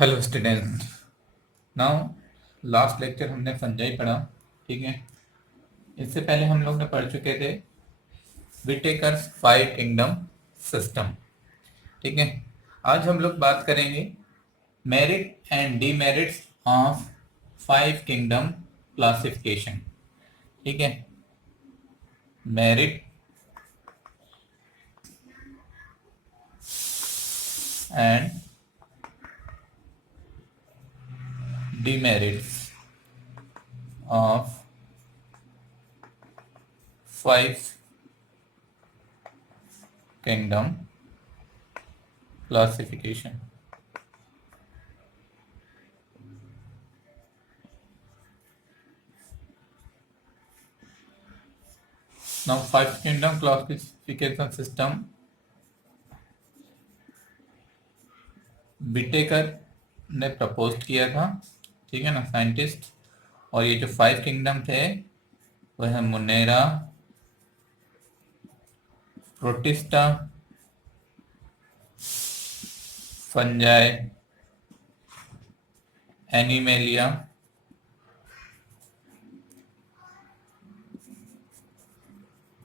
Hello student. Now last lecture हमने fungi पढ़ा। ठीक है, इससे पहले हम लोग ने पढ़ चुके थे विटेकर्स 5 किंगडम सिस्टम। ठीक है, आज हम लोग बात करेंगे merit and demerits of 5 kingdom classification. ठीक है, merit and demerits of 5 kingdom classification. Now 5 kingdom classification system बिटेकर ने प्रपोज किया था। ठीक है ना, साइंटिस्ट। और ये जो 5 किंगडम थे वह है Monera, Protista, Fungi, Animalia,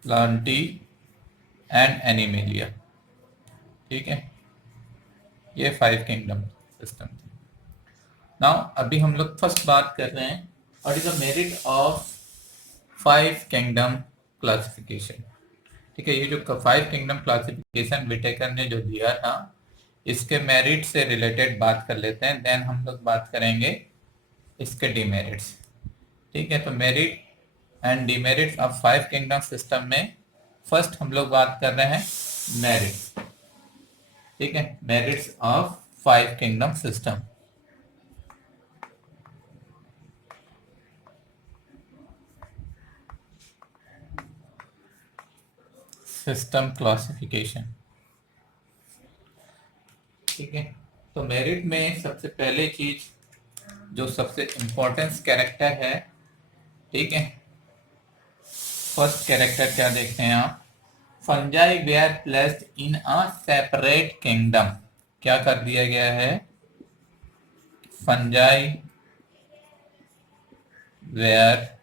Plantae and Animalia. ठीक है, ये 5 किंगडम सिस्टम थे। नाउ अभी हम लोग फर्स्ट बात कर रहे हैं what is the merit of 5 kingdom classification. ठीक है, ये जो 5 किंगडम क्लासिफिकेशन विटेकर ने जो दिया था इसके मेरिट से रिलेटेड बात कर लेते हैं, देन हम लोग बात करेंगे इसके डीमेरिट्स। ठीक है, तो merit and demerits of 5 kingdom system में फर्स्ट हम लोग बात कर रहे हैं मेरिट। ठीक है, merits of 5 kingdom system. System classification. ठीक है, तो मेरिट में सबसे पहले चीज जो सबसे इम्पोर्टेंस कैरेक्टर है, ठीक है, फर्स्ट कैरेक्टर क्या देखते हैं आप, fungi were placed in a separate kingdom. क्या कर दिया गया है, fungi were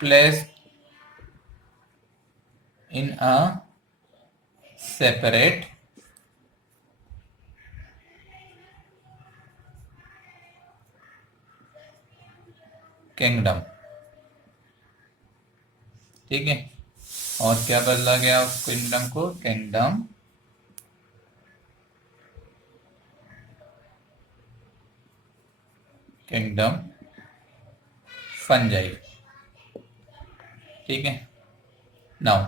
placed in a separate kingdom. ठीक है, और क्या बदला गया उस किंगडम को, किंगडम फंजाई। ठीक है, नाउ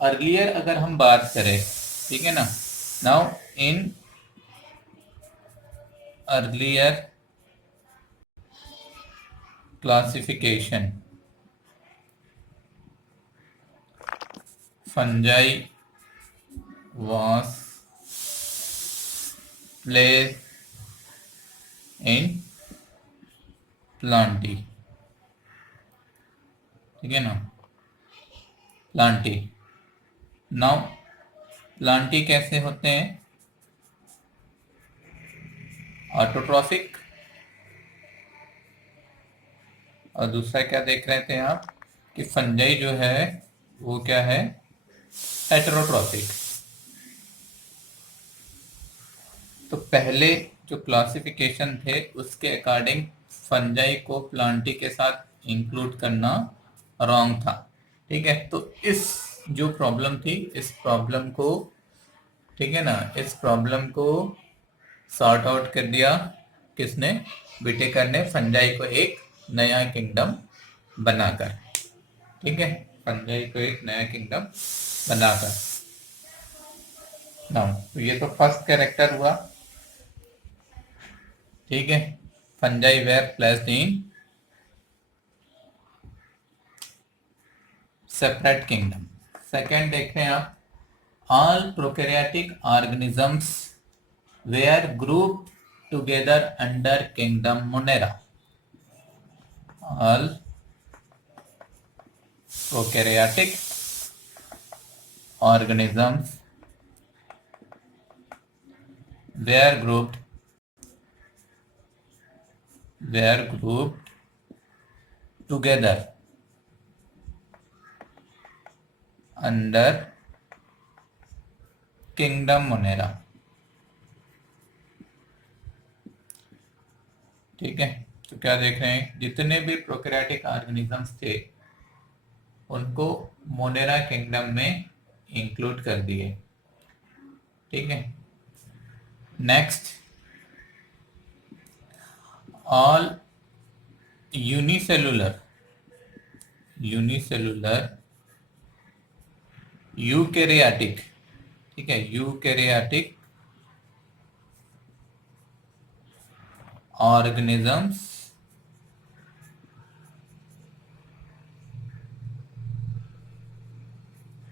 अर्लियर अगर हम बात करें, ठीक है ना, now in earlier classification fungi was placed in Plantae. ठीक है ना, प्लांटी। नाउ प्लांटी कैसे होते हैं, ऑटोट्रॉफिक। और दूसरा क्या देख रहे थे आप कि फंजाई जो है वो क्या है, हेटेरोट्रॉफिक। तो पहले जो क्लासिफिकेशन थे उसके अकॉर्डिंग फंजाई को प्लांटी के साथ इंक्लूड करना रॉन्ग था। ठीक है, तो इस जो प्रॉब्लम थी, इस प्रॉब्लम को, ठीक है ना, इस प्रॉब्लम को सॉर्ट आउट कर दिया किसने, विटेकर ने, फंजाई को एक नया किंगडम बनाकर। ठीक है, फंजाई को एक नया किंगडम बनाकर। नाउ तो ये तो फर्स्ट कैरेक्टर हुआ। ठीक है, fungi were placed in separate kingdom. Second देखते हैं आप, all prokaryotic organisms were group together under kingdom Monera. All prokaryotic organisms were grouped together under kingdom Monera. ठीक है, तो क्या देख रहे हैं, जितने भी प्रोकैरियोटिक ऑर्गेनिजम्स थे उनको मोनेरा किंगडम में इंक्लूड कर दिए। ठीक है, नेक्स्ट, ऑल यूनिसेलुलर यूकैरियोटिक, ठीक है, eukaryotic organisms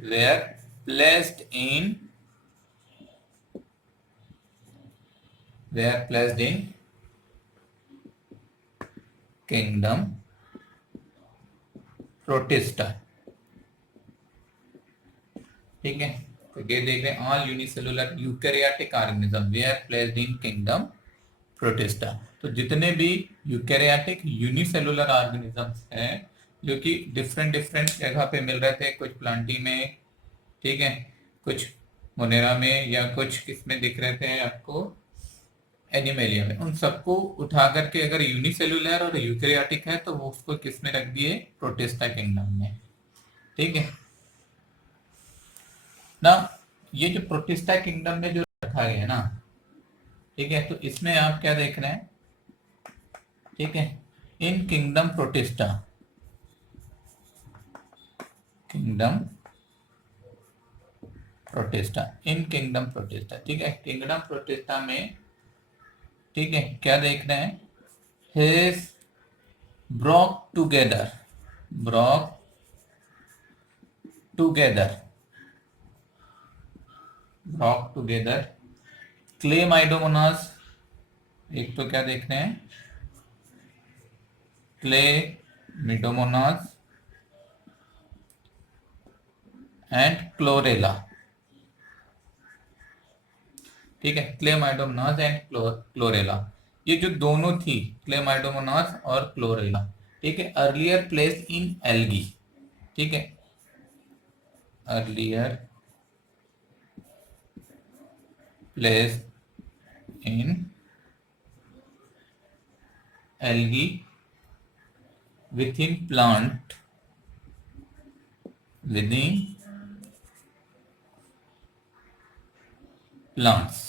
were placed in kingdom protista। ठीक है, तो ये देख रहे हैं, all unicellular eukaryotic organism were placed in kingdom Protista. तो जितने भी यूकैरियोटिक यूनिसेलुलर ऑर्गेनिजम्स हैं जो कि डिफरेंट जगह पे मिल रहे थे, कुछ प्लांटी में, ठीक है, कुछ मोनेरा में, या कुछ किसमें दिख रहे थे आपको, एनिमेलिया में, उन सबको उठा करके अगर यूनिसेलुलर और यूकैरियोटिक है तो वो उसको किस में रख दिए, प्रोटिस्टा किंगडम में। ठीक है ना, ये जो प्रोटिस्टा किंगडम में जो रखा गया है ना, ठीक है, तो इसमें आप क्या देख रहे हैं, ठीक है, इन किंगडम प्रोटिस्टा, इन किंगडम प्रोटिस्टा, ठीक है, किंगडम प्रोटिस्टा में, ठीक है, क्या देख रहे हैं, हिज ब्रॉक टुगेदर क्लेमाइडोमोनास, एक तो क्या देख रहे हैं, क्लेमिडोमोनास एंड क्लोरेला। ठीक है, क्लेमाइडोमोनास एंड क्लोरेला, ये जो दोनों थी, क्लेमाइडोमोनास और क्लोरेला, ठीक है, अर्लियर प्लेस्ड इन एल्गी। ठीक है, अर्लियर प्लेस्ड इन algae within plants।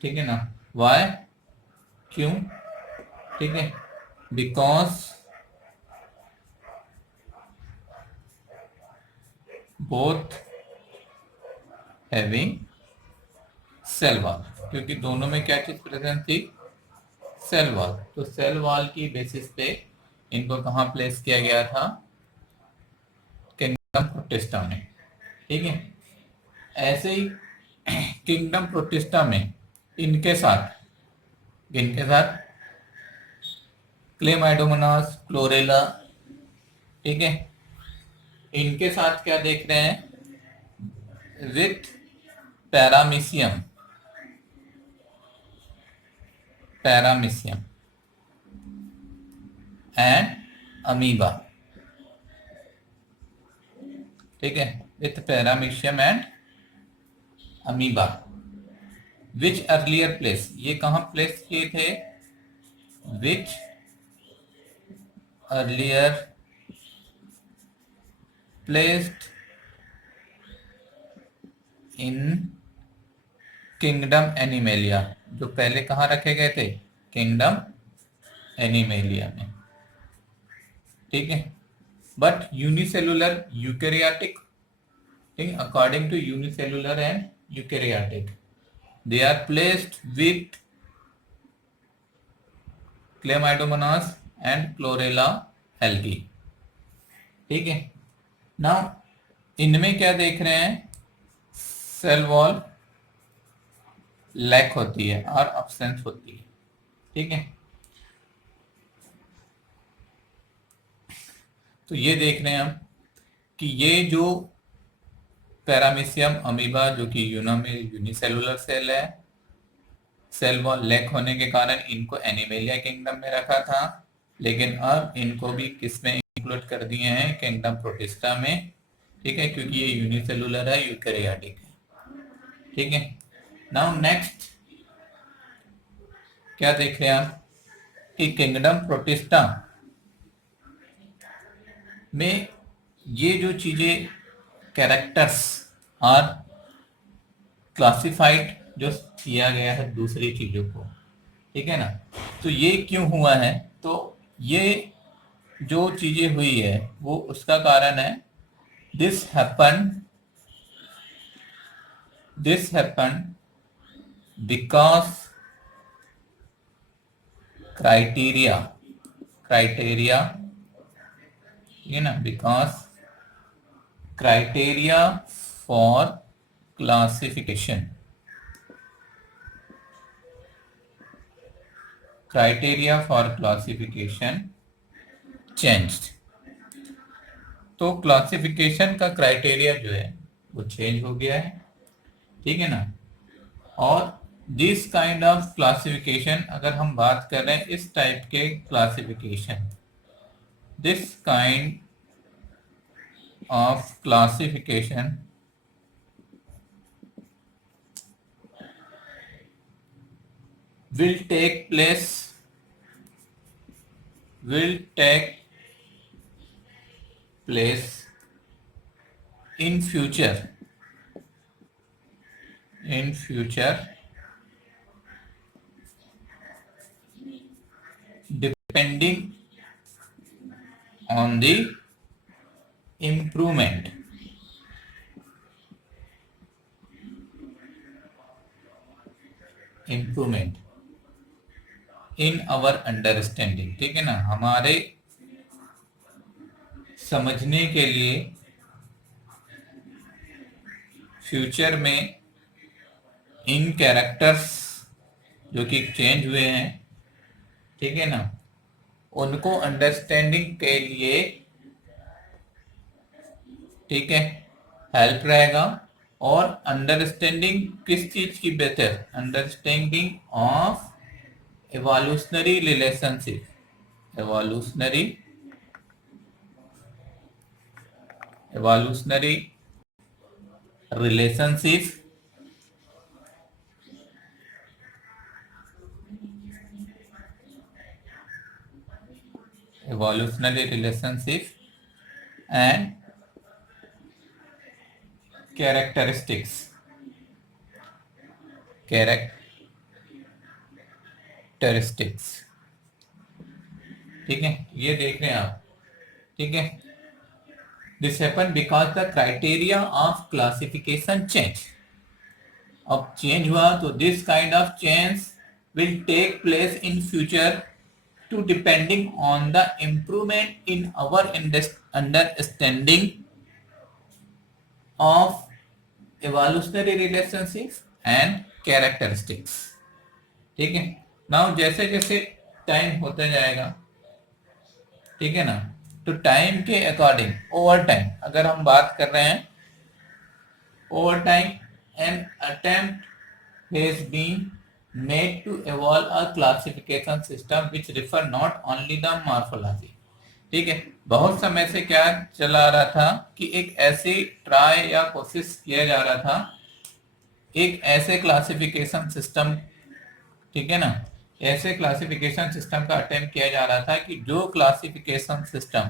ठीक है ना, why, क्यों, ठीक है, because both having cell wall, क्योंकि दोनों में क्या चीज प्रेजेंट थी, सेल वॉल। तो सेल वॉल की बेसिस पे इनको कहाँ प्लेस किया गया था, किंगडम प्रोटिस्टा में। ठीक है, ऐसे ही किंगडम प्रोटिस्टा में इनके साथ क्लेमाइडोमोनास, क्लोरेला, ठीक है, इनके साथ क्या देख रहे हैं, विथ पैरामीशियम एंड अमीबा। ठीक है, with paramecium and amoeba, which earlier place, ये कहां प्लेस किए थे, which earlier placed in kingdom Animalia, जो पहले कहाँ रखे गए थे, किंगडम एनिमेलिया में। ठीक है, but unicellular eukaryotic, according to unicellular and eukaryotic, they are placed with Chlamydomonas and Chlorella algae। ठीक है, नाउ इनमें क्या देख रहे हैं, सेल वॉल लैक होती है और अब्सेंस होती है। ठीक है, तो ये देख रहे हैं हम कि ये जो पैरामीशियम अमीबा जो कि यूनिसेलुलर सेल है, सेल वॉल लैक होने के कारण इनको एनिमेलिया किंगडम में रखा था, लेकिन अब इनको भी किस में इंक्लूड कर दिए हैं, किंगडम प्रोटिस्टा में। ठीक है, क्योंकि ये यूनिसेलुलर है, यूकैरियोटिक है। ठीक है, नाउ नेक्स्ट क्या देख रहे हैं आप कि किंगडम प्रोटिस्टा में ये जो चीजें कैरेक्टर्स और क्लासिफाइड जो किया गया है दूसरी चीजों को, ठीक है ना, तो ये क्यों हुआ है, तो ये जो चीजें हुई है वो उसका कारण है दिस हैपन बिकॉज क्राइटेरिया ठीक है ना, because criteria for classification changed. तो क्लासिफिकेशन का क्राइटेरिया जो है वो चेंज हो गया है, ठीक है ना। और दिस काइंड ऑफ क्लासिफिकेशन, अगर हम बात कर रहे हैं इस टाइप के classification, this kind of classification will take place in future depending on the improvement in our understanding, ठीक है ना, हमारे समझने के लिए फ्यूचर में इन कैरेक्टर्स जो कि चेंज हुए हैं, ठीक है ना, उनको अंडरस्टैंडिंग के लिए, ठीक है, हेल्प रहेगा। और अंडरस्टैंडिंग किस चीज की बेहतर, understanding of evolutionary relationship and characteristics, ठीक है, ये देख रहे हैं आप, ठीक है। This happen because the criteria of classification change, अब चेंज हुआ तो this kind of change will take place in future to depending on the improvement in our understanding of evolutionary relationships and characteristics, ठीक है। Now जैसे जैसे time होता जाएगा, ठीक है ना, तो टाइम के अकॉर्डिंग ओवर टाइम अगर हम बात कर रहे हैं, over time an attempt has been made to evolve a classification system which refer not only the morphology, ठीक है। बहुत समय से क्या चला आ रहा था कि एक ऐसी ट्राई या कोशिश किया जा रहा था, एक ऐसे क्लासिफिकेशन सिस्टम, ठीक है ना, ऐसे क्लासिफिकेशन सिस्टम का अटेम्प्ट किया जा रहा था कि जो क्लासिफिकेशन सिस्टम,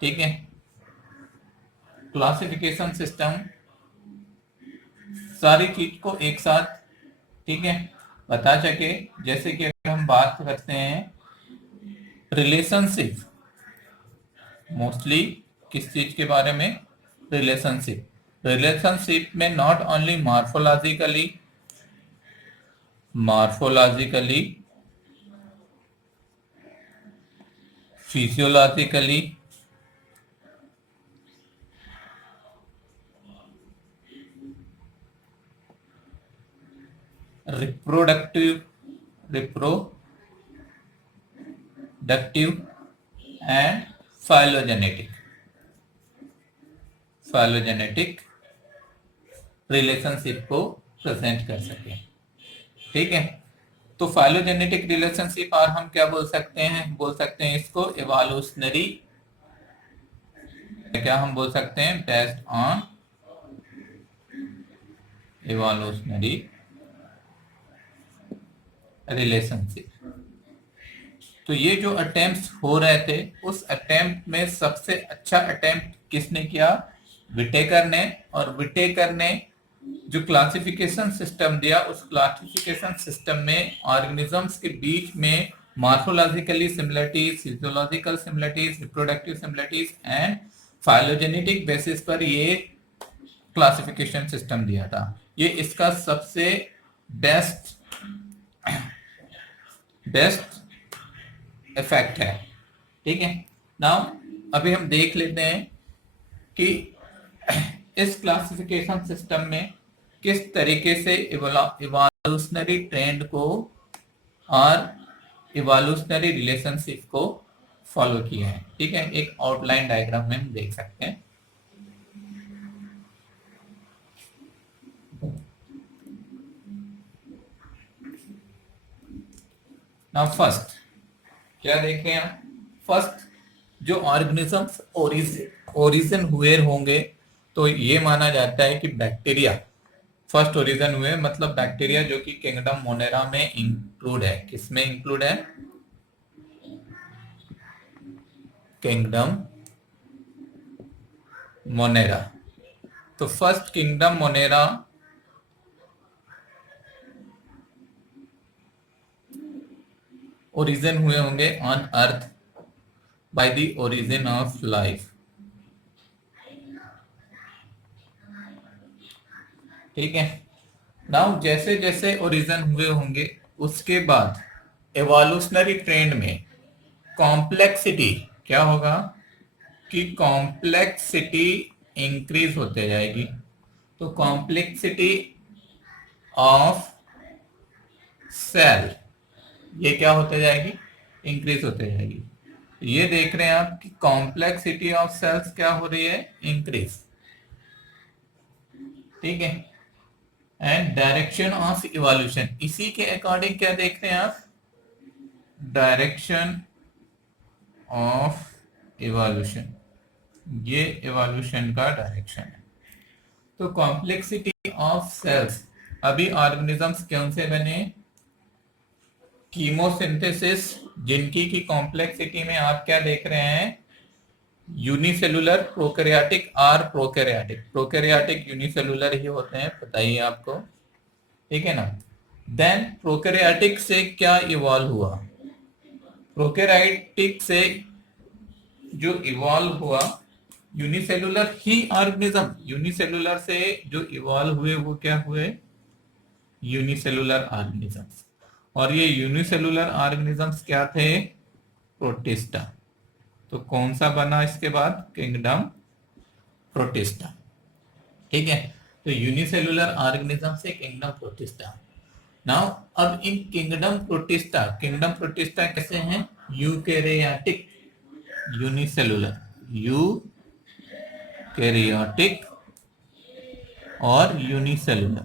ठीक है, क्लासिफिकेशन सिस्टम सारी चीज को एक साथ, ठीक है, बता सके। जैसे कि अगर हम बात करते हैं रिलेशनशिप, मोस्टली किस चीज के बारे में, रिलेशनशिप में not only morphologically physiologically, reproductive ductive and phylogenetic relationship को प्रेजेंट कर सके। ठीक है, तो फाइलोजेनेटिक रिलेशनशिप और हम क्या बोल सकते हैं इसको इवोल्यूशनरी, क्या हम बोल सकते हैं, बेस्ड ऑन इवोल्यूशनरी रिलेशनशिप। तो ये जो अटेम्प्ट्स हो रहे थे, उस अटेम्प्ट में सबसे अच्छा अटेम्प्ट किसने किया, विटेकर ने। और विटेकर ने जो क्लासिफिकेशन सिस्टम दिया, उस क्लासिफिकेशन सिस्टम में ऑर्गेनिजम्स के बीच में morphologically similarities, physiological similarities, reproductive similarities and phylogenetic basis पर ये क्लासिफिकेशन सिस्टम दिया था। ये इसका सबसे बेस्ट इफेक्ट है। ठीक है, नाउ अभी हम देख लेते हैं कि इस क्लासिफिकेशन सिस्टम में किस तरीके से इवोल्यूशनरी ट्रेंड को और इवोल्यूशनरी रिलेशनशिप को फॉलो किया है। ठीक है, एक आउटलाइन डायग्राम में हम देख सकते हैं। नाउ फर्स्ट क्या देख रहे हैं, फर्स्ट जो ऑर्गेनिजम्स ओरिजिन हुए होंगे, तो ये माना जाता है कि बैक्टीरिया फर्स्ट ओरिजिन हुए, मतलब बैक्टीरिया जो कि किंगडम मोनेरा में इंक्लूड है। किसमें इंक्लूड है, किंगडम मोनेरा। तो फर्स्ट किंगडम मोनेरा ओरिजिन हुए होंगे on earth by the origin of life. ठीक है, नाउ जैसे जैसे ओरिजिन हुए होंगे, उसके बाद एवोल्यूशनरी ट्रेंड में कॉम्प्लेक्सिटी क्या होगा कि कॉम्प्लेक्सिटी इंक्रीज होते जाएगी। तो कॉम्प्लेक्सिटी ऑफ सेल ये क्या होते जाएगी, इंक्रीज होते जाएगी। ये देख रहे हैं आप कि कॉम्प्लेक्सिटी ऑफ सेल्स क्या हो रही है, इंक्रीज। ठीक है, एंड डायरेक्शन ऑफ इवोल्यूशन, इसी के अकॉर्डिंग क्या देख रहे हैं आप, डायरेक्शन ऑफ इवोल्यूशन, ये इवोल्यूशन का डायरेक्शन है। तो कॉम्प्लेक्सिटी ऑफ सेल्स, अभी ऑर्गेनिजम्स कौन से बने, कीमोसिंथेसिस, जिनकी की कॉम्प्लेक्सिटी में आप क्या देख रहे हैं, यूनिसेलुलर, प्रोकैरियोटिक और प्रोकैरियोटिक। प्रोकैरियोटिक यूनिसेलुलर ही होते हैं, पता ही आपको। ठीक है ना, देन प्रोकैरियोटिक से क्या इवॉल्व हुआ, प्रोकैरियोटिक से जो इवॉल्व हुआ यूनिसेलुलर ही ऑर्गेनिज्म, यूनिसेलुलर से जो इवॉल्व हुए वो क्या हुए, यूनिसेलुलर ऑर्गेनिजम्स। और ये यूनिसेलुलर ऑर्गेनिजम्स क्या थे, प्रोटिस्टा। तो कौन सा बना इसके बाद, किंगडम प्रोटिस्टा। ठीक है, तो यूनिसेलुलर ऑर्गेनिज्म से किंगडम प्रोटिस्टा। नाउ अब इन किंगडम प्रोटिस्टा कैसे हैं, यूकैरियोटिक यूनिसेलुलर, यूकैरियोटिक और यूनिसेलुलर।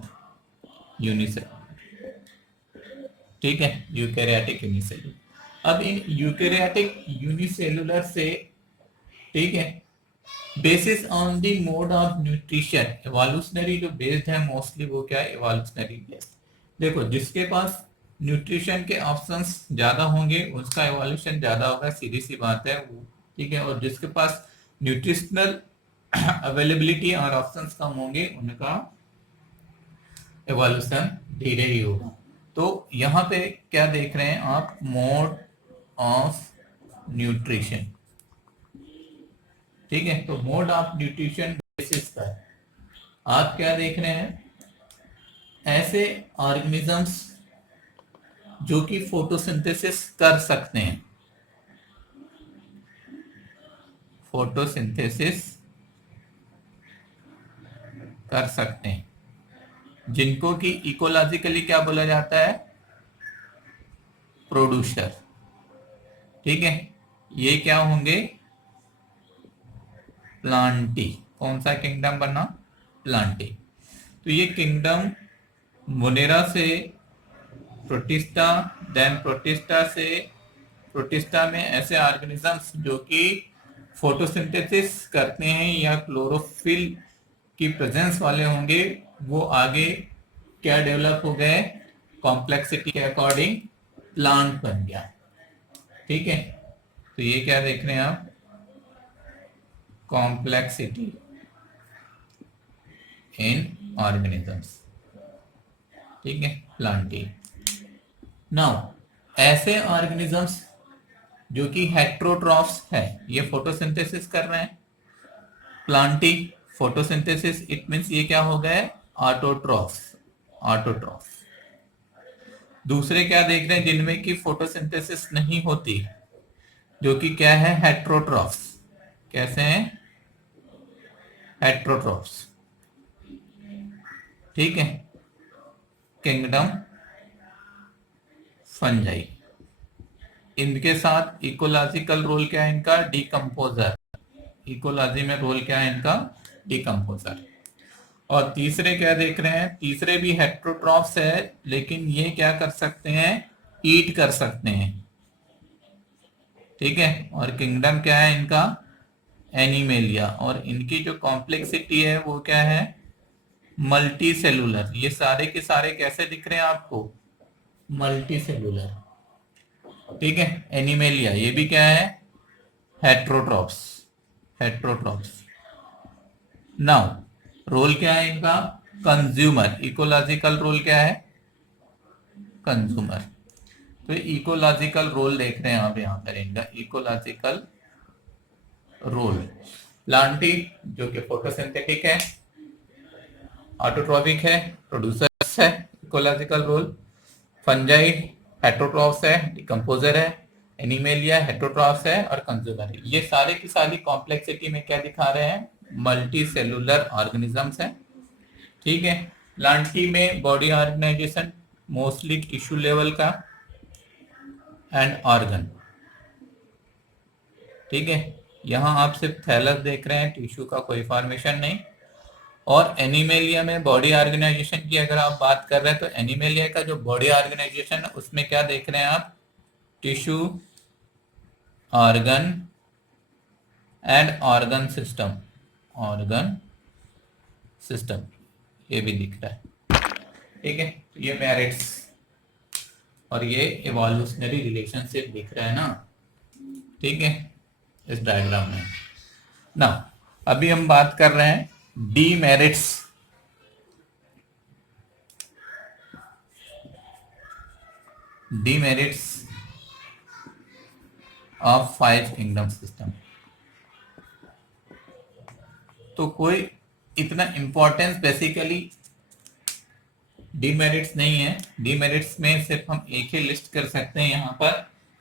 ठीक है, यूकैरियोटिक यूनिसेलुलर। अब इन यूकैरियोटिक यूनिसेलुलर से, ठीक है, basis on the mode of nutrition, evolutionary जो बेस्ड है मोस्टली वो क्या है, एवोल्यूशनरी बेस्ड। देखो जिसके पास न्यूट्रिशन के ऑप्शंस ज्यादा होंगे उसका एवोल्यूशन ज्यादा होगा, सीधी सी बात है। ठीक है, और जिसके पास न्यूट्रिशनल अवेलेबिलिटी और ऑप्शंस कम होंगे उनका एवोल्यूशन धीरे ही होगा। तो यहाँ पे क्या देख रहे हैं आप, मोड ऑफ न्यूट्रिशन। ठीक है, तो मोड ऑफ न्यूट्रिशन बेसिस पर आप क्या देख रहे हैं, ऐसे ऑर्गेनिजम्स जो कि फोटोसिंथेसिस कर सकते हैं, फोटोसिंथेसिस कर सकते हैं, जिनको कि इकोलॉजिकली क्या बोला जाता है, प्रोड्यूसर। ठीक है, ये क्या होंगे, प्लांटी। कौन सा किंगडम बना, प्लांटी। तो ये किंगडम मोनेरा से प्रोटिस्टा, देन प्रोटिस्टा से, प्रोटिस्टा में ऐसे ऑर्गेनिजम्स जो कि फोटोसिंथेसिस करते हैं या क्लोरोफिल की प्रेजेंस वाले होंगे, वो आगे क्या डेवलप हो गए, कॉम्प्लेक्सिटी के अकॉर्डिंग प्लांट बन गया। ठीक है, तो ये क्या देख रहे हैं आप, कॉम्प्लेक्सिटी इन ऑर्गेनिजम्स। ठीक है, प्लांटी। नाउ ऐसे ऑर्गेनिजम्स जो कि हेट्रोट्रॉफ्स है, ये फोटोसिंथेसिस कर रहे हैं। प्लांटी फोटोसिंथेसिस, इट मींस ये क्या हो गए, ऑटोट्रॉफ्स, ऑटोट्रॉफ्स। दूसरे क्या देख रहे हैं जिनमें की फोटोसिंथेसिस नहीं होती, जो कि क्या है, हेट्रोट्रॉफ्स। कैसे हैं, हेट्रोट्रॉफ्स। ठीक है, किंगडम फंजाई। इनके साथ इकोलॉजिकल रोल क्या है इनका, डिकम्पोजर। इकोलॉजी में रोल क्या है इनका, डिकम्पोजर। और तीसरे क्या देख रहे हैं, तीसरे भी हेट्रोट्रॉफ्स है, लेकिन ये क्या कर सकते हैं, ईट कर सकते हैं। ठीक है, और किंगडम क्या है इनका, एनिमेलिया। और इनकी जो कॉम्प्लेक्सिटी है वो क्या है, मल्टी सेलुलर। ये सारे के सारे कैसे दिख रहे हैं आपको, मल्टी सेलुलर। ठीक है, एनिमेलिया ये भी क्या है, हेट्रोट्रॉप्स, हेट्रोट्रॉप्स। नाउ रोल क्या है इनका, कंज्यूमर। इकोलॉजिकल रोल क्या है, कंज्यूमर। तो इकोलॉजिकल रोल देख रहे हैं आप यहाँ पर इनका, इकोलॉजिकल रोल। प्लांटी जो कि फोटोसिंथेटिक है, ऑटोट्रॉपिक है, प्रोड्यूसर्स है, इकोलॉजिकल रोल। फंजाई हेट्रोट्रॉफ्स है, डिकम्पोजर है। एनिमेलिया हेट्रोट्रॉफ्स है और कंज्यूमर है। ये सारे की सारी कॉम्प्लेक्सिटी में क्या दिखा रहे हैं, मल्टी सेलुलर ऑर्गेनिजम्स है। ठीक है, प्लांटी में body organisation mostly tissue level का एंड ऑर्गन। ठीक है, यहाँ आप सिर्फ थैलस देख रहे हैं, टिश्यू का कोई फॉर्मेशन नहीं। और एनिमेलिया में बॉडी ऑर्गेनाइजेशन की अगर आप बात कर रहे हैं, तो एनिमेलिया का जो बॉडी ऑर्गेनाइजेशन है उसमें क्या देख रहे हैं आप, tissue, organ and organ system, organ system ये भी दिख रहा है। ठीक है, तो ये मेरिट्स और ये इवोल्यूशनरी रिलेशनशिप दिख रहा है ना। ठीक है, इस डायग्राम में ना अभी हम बात कर रहे हैं demerits. Demerits of 5 kingdom system. तो कोई इतना इंपॉर्टेंस बेसिकली डीमेरिट्स नहीं है। डीमेरिट्स में सिर्फ हम एक ही लिस्ट कर सकते हैं यहाँ पर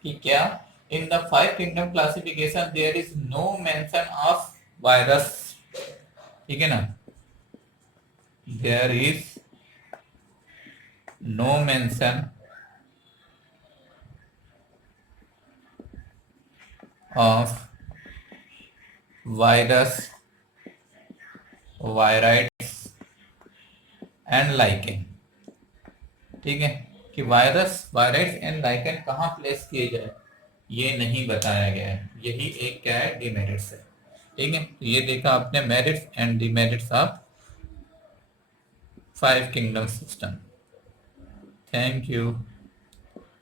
कि क्या, in the 5 kingdom classification there is no mention of virus. ठीक है ना, there is no mention of virus, viroids and lichen. ठीक है, कि वायरस, वायराइट्स एंड लाइकेन कहाँ प्लेस किए जाए ये नहीं बताया गया है। यही एक क्या है, डीमेरिट्स है। ठीक है, तो ये देखा आपने merits and demerits of 5 kingdom system. Thank you,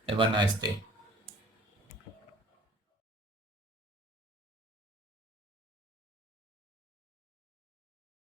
have a nice day.